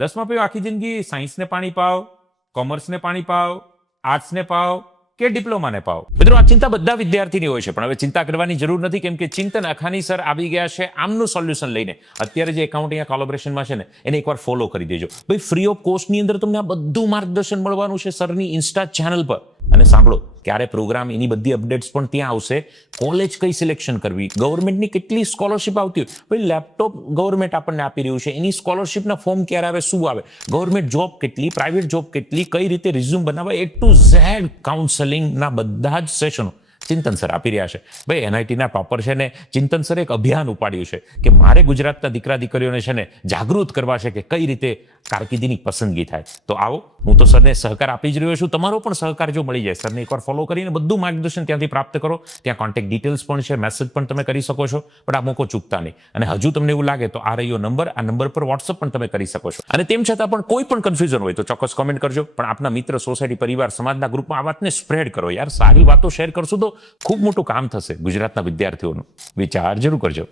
10માં પછી આખી જિંદગી સાયન્સને પાણી પાવ, કોમર્સને પાણી પાવ, આર્ટ્સને પાવ કે ડિપ્લોમાને પાવ. મિત્રો, આ ચિંતા બધા વિદ્યાર્થીની હોય છે, પણ હવે ચિંતા કરવાની જરૂર નથી, કેમ કે ચિંતન અખાની સર આવી ગયા છે આમનું સોલ્યુશન લઈને. અત્યારે જે એકાઉન્ટ અહીંયા કોલેબોરેશનમાં છે ને, એને એકવાર ફોલો કરી દેજો ભાઈ. ફ્રી ઓફ કોસ્ટની અંદર તમને આ બધું માર્ગદર્શન મળવાનું છે સરની ઇન્સ્ટા ચેનલ પર. અને સાંભળો, ક્યારે પ્રોગ્રામ, એની બધી અપડેટ્સ પણ ત્યાં આવશે. કોલેજ કઈ સિલેક્શન કરવી, ગવર્મેન્ટની કેટલી સ્કોલરશિપ આવતી હોય, ભાઈ લેપટોપ ગવર્મેન્ટ આપણને આપી રહ્યું છે, એની સ્કોલરશિપના ફોર્મ ક્યારે આવે, શું આવે, ગવર્મેન્ટ જોબ કેટલી, પ્રાઇવેટ જોબ કેટલી, કઈ રીતે રિઝ્યુમ બનાવવા, એ ટુ ઝેડ કાઉન્સેલિંગના બધા જ સેશનો ચિંતન સર આપી રહ્યા છે. ભાઈ એનઆઈટીના ટોપર છે ને, ચિંતન સરે એક અભિયાન ઉપાડ્યું છે કે મારે ગુજરાતના દીકરા દીકરીઓને છે ને જાગૃત કરવા છે કે કઈ રીતે કારકિર્દીની પસંદગી થાય. તો આવો, હું તો સરને સહકાર આપી જ રહ્યો છું. તમારો પણ સહકાર જો મળી જાય, સરને એકવાર ફોલો કરીને બધું માર્ગદર્શન ત્યાંથી પ્રાપ્ત કરો. ત્યાં કોન્ટેક્ટ ડિટેલ્સ પણ છે, મેસેજ પણ તમે કરી શકો છો, પણ આ મોકો ચૂકતા નહીં. અને હજુ તમને એવું લાગે તો આ રહ્યો નંબર, આ નંબર પર વોટ્સઅપ પણ તમે કરી શકો છો. અને તેમ છતાં પણ કોઈ પણ કન્ફ્યુઝન હોય તો ચોક્કસ કોમેન્ટ કરજો. પણ આપના મિત્ર, સોસાયટી, પરિવાર, સમાજના ગ્રુપમાં આ વાતને સ્પ્રેડ કરો યાર. સારી વાતો શેર કરશું તો ખૂબ મોટું કામ થશે ગુજરાતના વિદ્યાર્થીઓનું. વિચાર જરૂર કરજો.